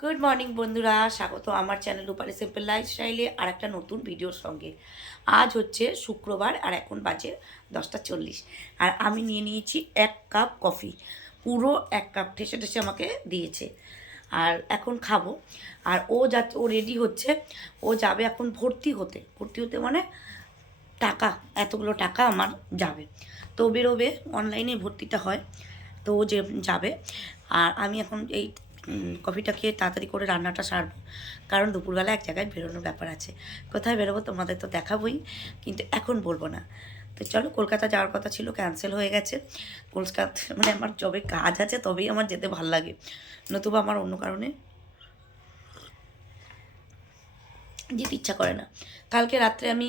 Good morning বন্ধুরা, স্বাগত আমার চ্যানেল রূপালী সিম্পল লাইফস্টাইলে আর একটা নতুন ভিডিওর সঙ্গে। আজ হচ্ছে শুক্রবার আর এখন বাজে 10:40 আর আমি নিয়ে নিয়েছি 1 কাপ কফি। পুরো 1 কাপ ঠেসে ঠেসে আমাকে দিয়েছে আর এখন খাবো। আর ও রেডি হচ্ছে, ও যাবে এখন ভর্তি হতে মানে টাকা, এতগুলো টাকা আমার যাবে। তো বেরোবে, অনলাইনে ভর্তিটা হয়, তো ও যে যাবে। আর আমি এখন এই কফিটা খেয়ে তাড়াতাড়ি করে রান্নাটা সারবো, কারণ দুপুরবেলা এক জায়গায় বেরোনোর ব্যাপার আছে। কোথায় বেরোবো তোমাদের তো দেখাবোই, কিন্তু এখন বলবো না। তো চলো, কলকাতা যাওয়ার কথা ছিল, ক্যান্সেল হয়ে গেছে। কলকাতা মানে আমার যবে কাজ আছে তবেই আমার যেতে ভাল লাগে, নতুবা আমার অন্য কারণে যেতে ইচ্ছা করে না। কালকে রাত্রে আমি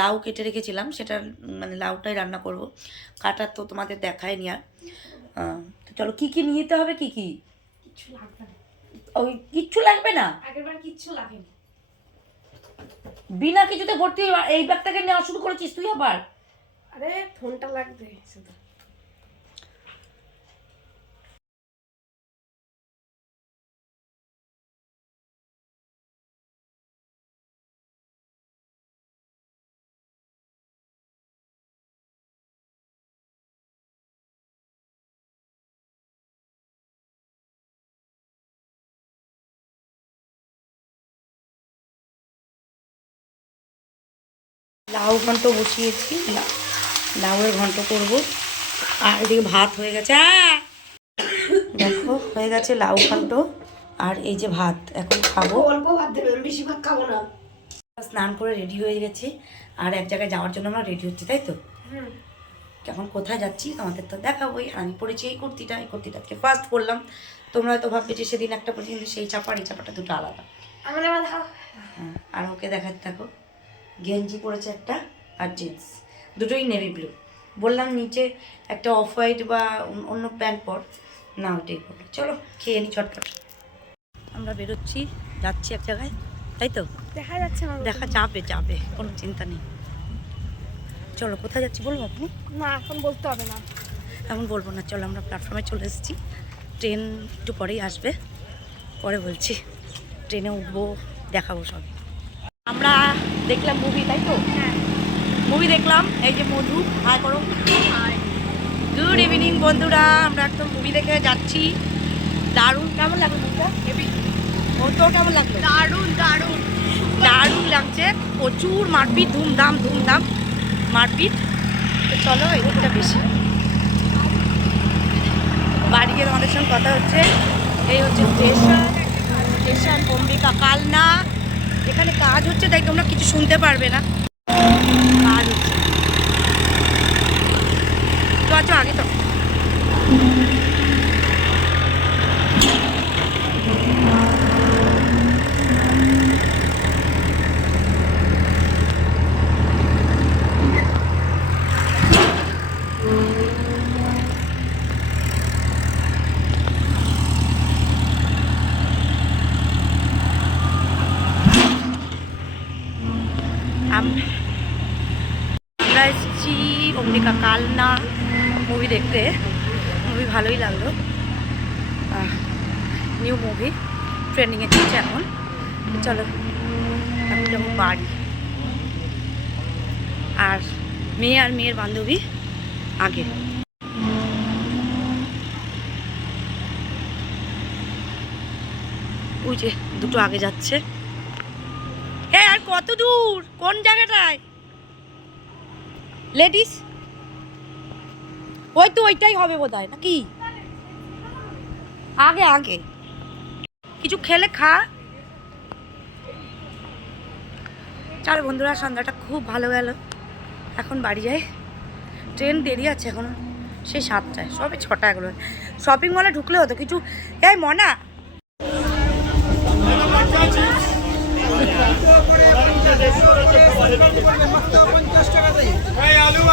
লাউ কেটে রেখেছিলাম, সেটা মানে লাউটাই রান্না করব। কাটার তো তোমাদের দেখায়নি আর। তো চলো, কী কী নিয়ে যেতে হবে, কী কী? কিচ্ছু লাগবে না। ওই কিচ্ছু লাগবে না, আগেরবার কিচ্ছু লাগেনি। বিনা কিছুতে ভর্তি এই ব্যাগটাকে নেওয়া শুরু করেছিস তুই আবার? আরে ফোনটা লাগবে শুধু। লাউ ঘন্ট বসিয়েছি, লাউয়ের ঘন্ট করব। আর এদিকে ভাত হয়ে গেছে, দেখো হয়ে গেছে লাউ ঘন্ট। আর এই যে ভাত, এখন খাবো। অল্প ভাত দেবে, আমি বেশি ভাত খাবো না। স্নান করে রেডি হয়ে গেছি আর এক জায়গায় যাওয়ার জন্য আমরা রেডি হচ্ছি, তাই তো? হুম। এখন কোথায় যাচ্ছি তোমাদের তো দেখাবোই। আর আমি পরেছি এই কুর্তিটা আজকে ফার্স্ট পরলাম। তোমরা হয়তো ভাববে যে সেদিন একটা পরেছি, কিন্তু সেই চাপা আর এই চাপাটা দুটো আলাদা। আমার এবার দেখাও। হ্যাঁ, আর ওকে দেখাতে থাকো। গেঞ্জি পরেছে একটা, আর জিন্স, দুটোই নেভি ব্লু। বললাম নিচে একটা অফ হোয়াইট বা অন্য প্যান্ট পর, না ওইটাই পরলো। চলো খেয়ে নি চটপট। আমরা বেরোচ্ছি, যাচ্ছি এক জায়গায়, তাই তো? দেখা যাচ্ছে না। দেখা যাবে, কোনো চিন্তা নেই। চলো, কোথায় যাচ্ছি বলবো আপনি? না, এখন বলতে হবে না। এখন বলবো না, চলো আমরা প্ল্যাটফর্মে চলে এসেছি। ট্রেন একটু পরেই আসবে, পরে বলছি। ট্রেনে উঠবো, দেখাবো সব। আমরা দেখলাম মুভি, তাই তো? হ্যাঁ। মুভি দেখলাম, এই যে মধু, হাই করো। গুড ইভিনিং বন্ধুরা, আমরা একদম মুভি দেখে যাচ্ছি। দারুণ, কেমন লাগলো মুভিটা? ওর তো কেমন লাগলো? দারুণ দারুণ দারুণ লাগছে, প্রচুর মারপিট, ধুমধাম মারপিট। তো চলো, এদিকটা বেশি। বাড়ি গিয়ে আমাদের সঙ্গে কথা হচ্ছে। এই হচ্ছে স্টেশন অম্বিকা কালনা। এখানে কাজ হচ্ছে, তাই তোমরা কিছু শুনতে পারবে না, কাজ হচ্ছে। তো আচ্ছা, আগে তো আমরা এসেছি অম্বিকা কালনা মুভি দেখতে। মুভি ভালোই লাগলো, নিউ মুভি ট্রেন্ডিংয়ে চলছে এখন। চলো, এখন যাবো বাড়ি। আর মেয়ের বান্ধবী আগে। ওই যে দুটো আগে যাচ্ছে। হ্যাঁ, আর কত দূর, কোন জায়গাটায়? লেডিস, ওই তো ওইটাই হবে বোধহয়, নাকি? আগে কিছু খেলে খা। চলো বন্ধুরা, সন্ধ্যাটা খুব ভালো গেল। এখন বাড়ি যাই, ট্রেন দেরি আছে এখনো, সেই 7টায়, সবে 6টা। এগুলো শপিং মলে ঢুকলে হতো কিছু। এই মনা,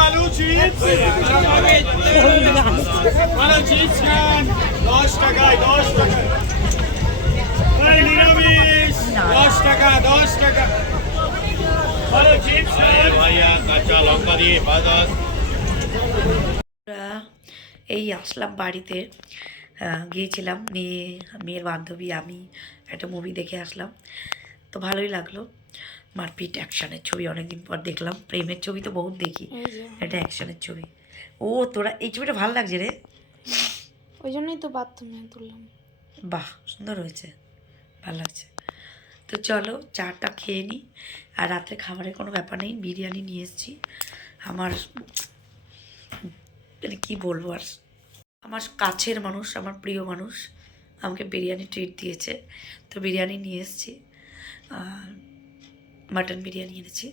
আলু চিপস, ভালো চিপস খান 10 টাকায়, 10 টাকা। নিরামিষ 10 টাকা, 10 টাকা। ভালো চিপস খান ভাইয়া, কাঁচা লঙ্কা দিয়ে 10। এই আসলাম বাড়িতে। গিয়েছিলাম মেয়ের বান্ধবী আমি একটা মুভি দেখে আসলাম, তো ভালোই লাগলো। মারপিট অ্যাকশানের ছবি অনেকদিন পর দেখলাম, প্রেমের ছবি তো বহুত দেখি, এই যে এটা অ্যাকশানের ছবি। ও তোরা এই ছবিটা ভালো লাগছে রে, ওই জন্যই তো বাথরুমে তুললাম। বাহ সুন্দর হয়েছে, ভালো লাগছে। তো চলো চাটা খেয়ে নিই, আর রাত্রে খাবারের কোনো ব্যাপার নেই, বিরিয়ানি নিয়ে এসেছি। আমার মানে কী বলবো আর, আমার কাছের মানুষ, আমার প্রিয় মানুষ আমাকে বিরিয়ানি ট্রিট দিয়েছে, তো বিরিয়ানি নিয়ে এসেছি, মাটন বিরিয়ানি এনেছি।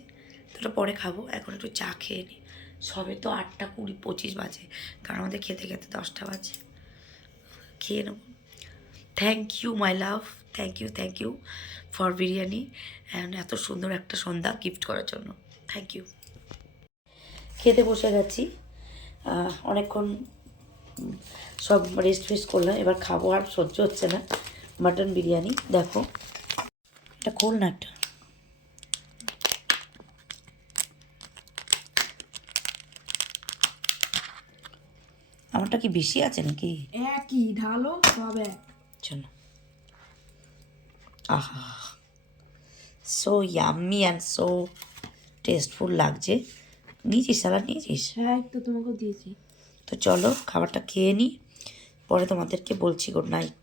তো ওটা পরে খাবো, এখন একটু চা খেয়ে নিই। সবে তো 8:20-25 বাজে, কারণ আমাদের খেতে খেতে 10টা বাজে, খেয়ে নেব। Thank you my love, thank you for biryani and এত সুন্দর একটা সন্ধ্যা গিফট করার জন্য, থ্যাংক ইউ। খেতে বসে গেছি, অনেকক্ষণ সব রেস্ট করলাম, এবার খাবো, আর সহ্য হচ্ছে না মাটন বিরিয়ানি। দেখো এটা খোল না একটা, আমারটা কি বেশি আছে নাকি? একই ঢালো হবে। চলো, আহা so yummy and so tasteful লাগছে। নিয়েছিস স্যালাড নিয়েছিস? হ্যাঁ তো তোমাকেও দিয়েছি। তো চলো খাবারটা খেয়ে নিই, পরে তোমাদেরকে বলছি গুড নাইট।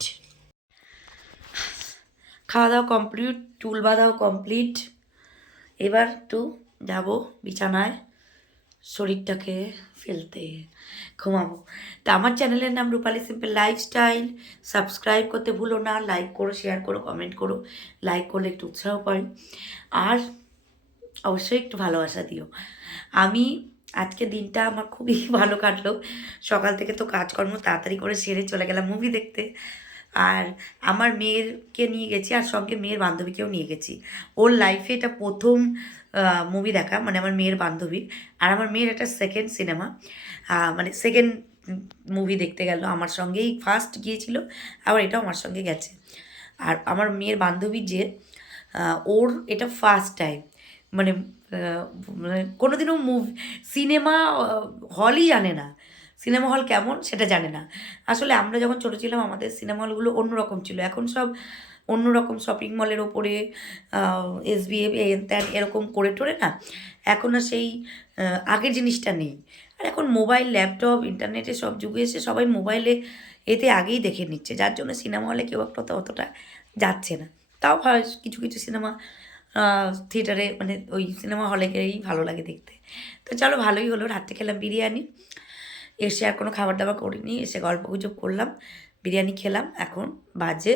খাওয়া দাওয়া কমপ্লিট, চুল বাঁধাও কমপ্লিট, এবার একটু যাবো বিছানায় শরীরটাকে ফেলতে, ঘুমাবো। তা আমার চ্যানেলের নাম রূপালী সিম্পল লাইফস্টাইল, সাবস্ক্রাইব করতে ভুলো না, লাইক করো, শেয়ার করো, কমেন্ট করো, লাইক করলে একটু উৎসাহ পাই, আর অবশ্যই একটু ভালোবাসা দিও। আমি আজকে দিনটা আমার খুবই ভালো কাটলো, সকাল থেকে তো কাজকর্ম তাড়াতাড়ি করে সেরে চলে গেলাম মুভি দেখতে, আর আমার মেয়েরকে নিয়ে গেছি, আর সঙ্গে মেয়ের বান্ধবীকেও নিয়ে গেছি। ওর লাইফে এটা প্রথম মুভি দেখা, মানে আমার মেয়ের বান্ধবীর, আর আমার মেয়ের একটা সেকেন্ড সিনেমা, মানে সেকেন্ড মুভি দেখতে গেল আমার সঙ্গেই, ফার্স্ট গিয়েছিল আবার এটাও আমার সঙ্গে গেছে। আর আমার মেয়ের বান্ধবী যে, ওর এটা ফার্স্ট টাইম, মানে কোনোদিনও সিনেমা হলই জানে না, সিনেমা হল কেমন সেটা জানে না। আসলে আমরা যখন ছোটো ছিলাম আমাদের সিনেমা হলগুলো অন্যরকম ছিল, এখন সব অন্যরকম শপিং মলের ওপরে SBF এরকম করে টোরে না, এখন আর সেই আগের জিনিসটা নেই। আর এখন মোবাইল, ল্যাপটপ, ইন্টারনেটে সব যুগে এসে সবাই মোবাইলে এতে আগেই দেখে নিচ্ছে, যার জন্য সিনেমা হলে কেউ একটা অতটা যাচ্ছে না। তাও কিছু কিছু সিনেমা থিয়েটারে, মানে ওই সিনেমা হলে গেলেই ভালো লাগে দেখতে। তো চলো ভালোই হলো, রাত্রে খেলাম বিরিয়ানি, এসে আর কোনো খাবার দাবার করিনি, এসে গল্প গুজব করলাম, বিরিয়ানি খেলাম, এখন বাজে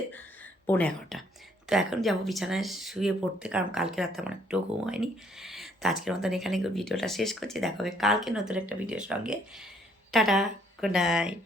11:30। তো এখন যাবো বিছানায় শুয়ে পড়তে, কারণ কালকে রাতে আমার একটু ঘুম হয়নি। তো আজকের মতন এখানে ভিডিওটা শেষ করছি, দেখা হবে কালকে নতুন একটা ভিডিওর সঙ্গে। Tata, good night.